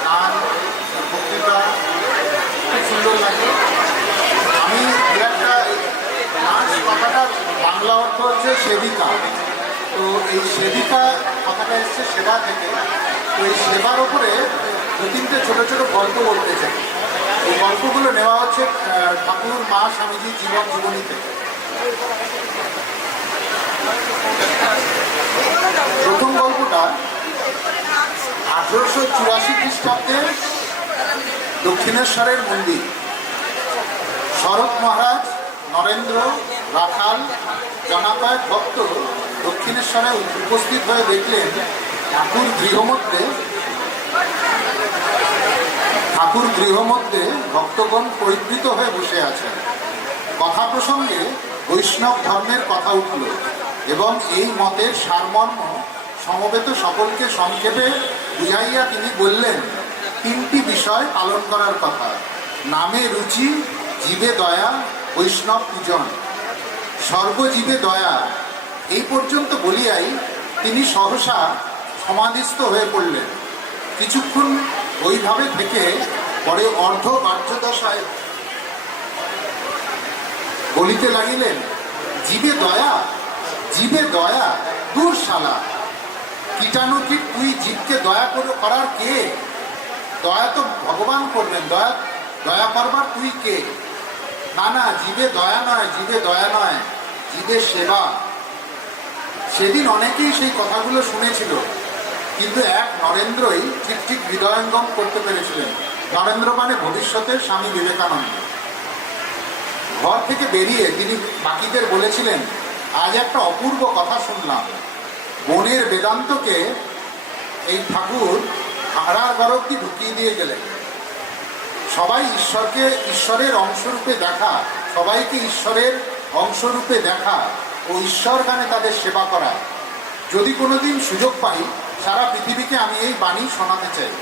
গান বক্তৃতা খুব সুন্দর লাগে। কথাটার বাংলা অর্থ হচ্ছে সেবিকা। তো এই সেবিকা কথাটা এসছে সেবা থেকে। তো এই সেবার ওপরে দু তিনটে ছোটো ছোটো গল্প বলতে চাই। এই গল্পগুলো নেওয়া হচ্ছে ঠাকুর মা স্বামীজির জীবন জীবনী থেকে। প্রথম গল্পটা 1884 খ্রিস্টাব্দে দক্ষিণেশ্বরের মন্দির। শরৎ মহারাজ, নরেন্দ্র, রাখাল, জনাকয়েক ভক্ত দক্ষিণেশ্বরে উপস্থিত হয়ে দেখলেন ঠাকুর গৃহমধ্যে ভক্তগণ পরিবৃত হয়ে বসে আছেন। কথা প্রসঙ্গে বৈষ্ণব ধর্মের কথা উঠল এবং এই মতের সারমর্ম সমবেত সকলকে সংক্ষেপে বুঝাইয়া তিনি বললেন, তিনটি বিষয় পালন করার কথা: নামে রুচি, জীবে দয়া, বৈষ্ণব পূজন। সর্বজীবে দয়া এই পর্যন্ত বলিয়াই তিনি সহসা সমাধিস্থ হয়ে পড়লেন। কিছুক্ষণ ওইভাবে থেকে পরে অর্ধ বাহ্যদশায় বলিতে লাগিলেন, জীবে দয়া, জীবে দয়া, দূর শালা, কীটাণুকীট তুই জীবকে দয়া করার কে? দয়া তো ভগবান করবেন, দয়া করবার তুই কে? না না, জীবে দয়া নয়, জীবে দয়া নয়, জীবে সেবা। সেদিন অনেকেই সেই কথাগুলো শুনেছিল, কিন্তু এক নরেন্দ্রই ঠিক ঠিক হৃদয়ঙ্গম করতে পেরেছিলেন। নরেন্দ্র মানে ভবিষ্যতের স্বামী বিবেকানন্দ। ঘর থেকে বেরিয়ে তিনি বাকিদের বলেছিলেন, আজ একটা অপূর্ব কথা শুনলাম। বনের বেদান্তকে এই ঠাকুর হারার গরবটি ঢুকিয়ে দিয়ে গেলেন। সবাই ঈশ্বরের অংশরূপে দেখা, সবাইকে ঈশ্বরের অংশরূপে দেখা ও ঈশ্বর গানে তাদের সেবা করা। যদি কোনোদিন সুযোগ পাই, সারা পৃথিবীকে আমি এই বাণী শোনাতে চাই।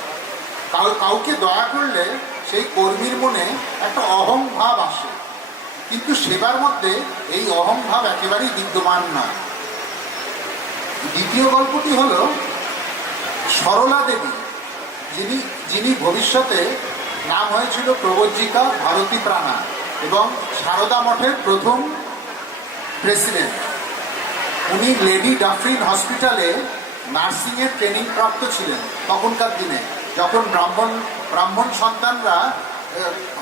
কাউকে দয়া করলে সেই কর্মীর মনে একটা অহং ভাব আসে, কিন্তু সেবার মধ্যে এই অহং ভাব একেবারেই বিদ্যমান না। দ্বিতীয় গল্পটি হল সরলা দেবী, যিনি ভবিষ্যতে নাম হয়েছিল প্রবজ্জিকা ভারতী প্রাণা এবং সারদা মঠের প্রথম প্রেসিডেন্ট। উনি লেডি ডাফরিন হসপিটালে নার্সিংয়ের ট্রেনিং প্রাপ্ত ছিলেন তখনকার দিনে, যখন ব্রাহ্মণ সন্তানরা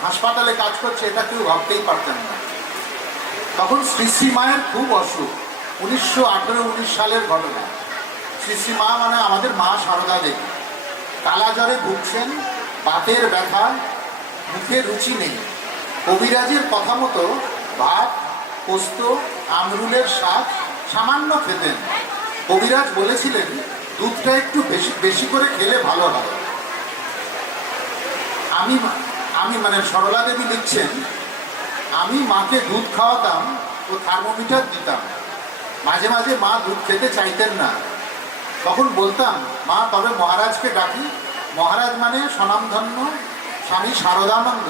হাসপাতালে কাজ করছে এটা কেউ ভাবতেই পারতেন না। তখন শ্রী মায়ের খুব অসুখ, 1918-19 সালের ঘটনা। শ্রী মা মানে আমাদের মা সারদা দেবী কালা জ্বরে ভুগছেন, বাতের ব্যথা, মুখে রুচি নেই। কবিরাজের কথা মতো ভাত, পোস্ত, আমরুলের শাক সামান্য খেতেন। কবিরাজ বলেছিলেন দুধটা একটু বেশি করে খেলে ভালো হয়। আমি মানে সরলা দেবী লিখছেন, আমি মাকে দুধ খাওয়াতাম ও থার্মোমিটার দিতাম। মাঝে মাঝে মা দুধ খেতে চাইতেন না, তখন বলতাম, মা তবে মহারাজকে ডাকি। মহারাজ মানে স্বনামধন্য স্বামী শারদানন্দ,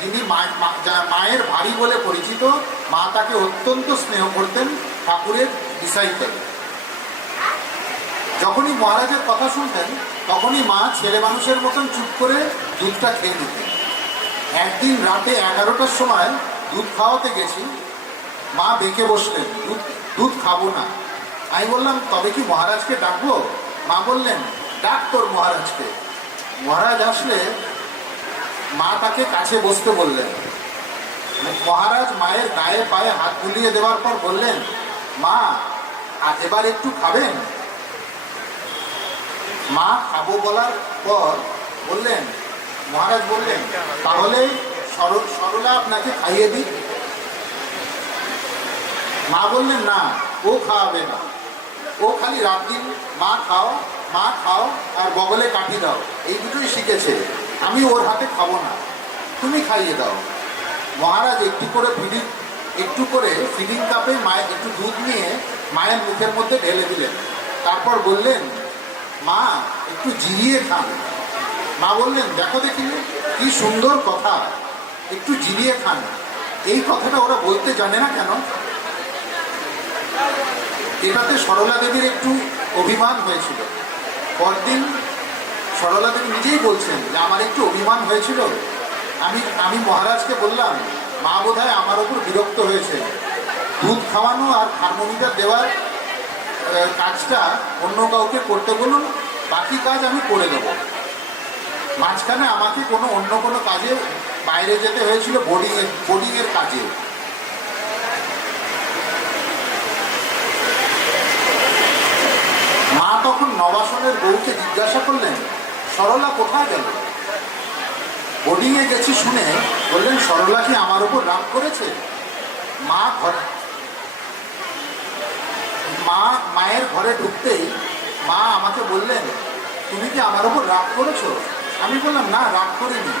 যিনি মায়ের ভারী বলে পরিচিত। মা তাকে অত্যন্ত স্নেহ করতেন, ঠাকুরের ডিসাইপল। যখনই মহারাজের কথা শুনতেন তখনই মা ছেলে মানুষের মতন চুপ করে দুধটা খেয়ে নিতেন। একদিন রাতে 11টার সময় দুধ খাওয়াতে গেছি, মা বেঁকে বসলেন, দুধ খাবো না। আমি বললাম, তবে কি মহারাজকে ডাকবো? মা বললেন, ডাক তোর মহারাজকে। মহারাজ আসলে মা তাকে কাছে বসতে বললেন। মহারাজ মায়ের গায়ে পায়ে হাত বুলিয়ে দেওয়ার পর বললেন, মা এবার একটু খাবেন? মা খাবো বলার পর বললেন, মহারাজ বললেন, তাহলে সরলা আপনাকে খাইয়ে দিই। মা বললেন, না, ও খাওয়াবে না, ও খালি রাত দিন মা খাও মা খাও আর বগলে কাঠি দাও, এই দুটোই শিখেছে। আমি ওর হাতে খাবো না, তুমি খাইয়ে দাও। মহারাজ একটু করে ফিডিং কাপে মায়ের একটু দুধ নিয়ে মায়ের মুখের মধ্যে ঢেলে দিলেন। তারপর বললেন, মা একটু জিরিয়ে খান। মা বললেন, দেখো দেখি কি সুন্দর কথা, একটু জিরিয়ে খান। এই কথাটা ওরা বলতে জানে না কেন? এটাতে সরলা দেবীর একটু অভিমান হয়েছিল। পরদিন সরলা দেবী নিজেই বলছেন যে আমার একটু অভিমান হয়েছিল। আমি মহারাজকে বললাম, মা বোধহয় আমার ওপর বিরক্ত হয়েছে, দুধ খাওয়ানো আর থার্মোমিটার দেওয়ার কাজটা অন্য কাউকে করতে বলুন, বাকি কাজ আমি করে দেবো। মাঝখানে আমাকে অন্য কোনো কাজে বাইরে যেতে হয়েছিল, বোর্ডিংয়ের কাজে। মা তখন নবাসনের বউকে জিজ্ঞাসা করলেন, সরলা কোথায় গেল? বোর্ডিংয়ে গেছি শুনে বললেন, সরলা কি আমার উপর রাগ করেছে? মায়ের ঘরে ঢুকতেই মা আমাকে বললেন, তুমি কি আমার উপর রাগ করেছো? আমি বললাম, না, রাগ করিনি।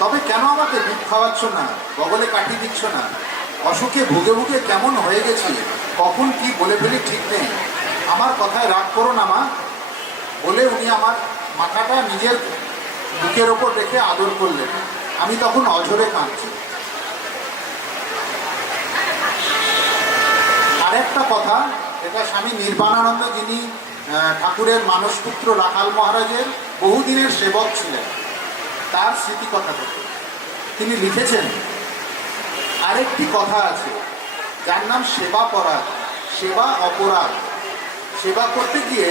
তবে কেন আমাকে দুধ খাওয়াচ্ছ না, বগলে কাঠি দিচ্ছ না? অসুখে ভুগে ভুগে কেমন হয়ে গেছি, কখন কি বলে ফেলি ঠিক নেই। আমার কথায় রাগ করো না মা। বলে উনি আমার মাথাটা নিজের বুকের ওপর রেখে আদর করলেন। আমি তখন অঝরে কাঁদছি। আরেকটা কথা, এটা স্বামী নির্বাণানন্দ, যিনি ঠাকুরের মানসপুত্র রাখাল মহারাজের বহুদিনের সেবক ছিলেন, তার স্মৃতিকথা থেকে তিনি লিখেছেন, আরেকটি কথা আছে যার নাম সেবা পরাধ, সেবা অপরাধ। সেবা করতে গিয়ে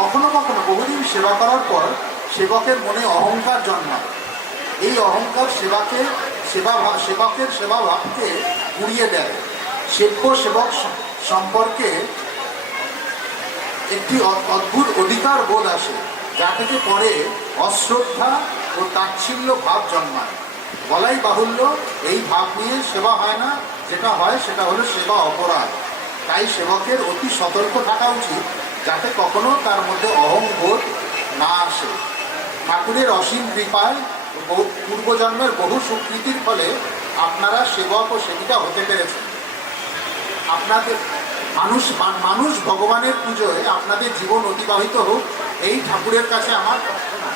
কখনো কখনো বহুদিন সেবা করার পর সেবকের মনে অহংকার জন্মায়। এই অহংকার সেবকের সেবা ভাবকে গুড়িয়ে দেয়। সেব্য সেবক সম্পর্কে একটি অদ্ভুত অধিকার বোধ আসে, যা থেকে পরে অশ্রদ্ধা ও তাচ্ছিল্য ভাব জন্মায়। বলাই বাহুল্য, এই ভাব নিয়ে সেবা হয় না, যেটা হয় সেটা হলো সেবা অপরাধ। তাই সেবকের অতি সতর্ক থাকা উচিত, যাতে কখনো তার মধ্যে অহংবোধ না আসে। ঠাকুরের অসীম কৃপায় পূর্বজন্মের বহু স্বীকৃতির ফলে আপনারা সেবক ও সেবিকা হতে পেরেছেন। আপনাদের মানুষ ভগবানের পুজোয় আপনাদের জীবন অতিবাহিত হোক, এই ঠাকুরের কাছে আমার প্রার্থনা।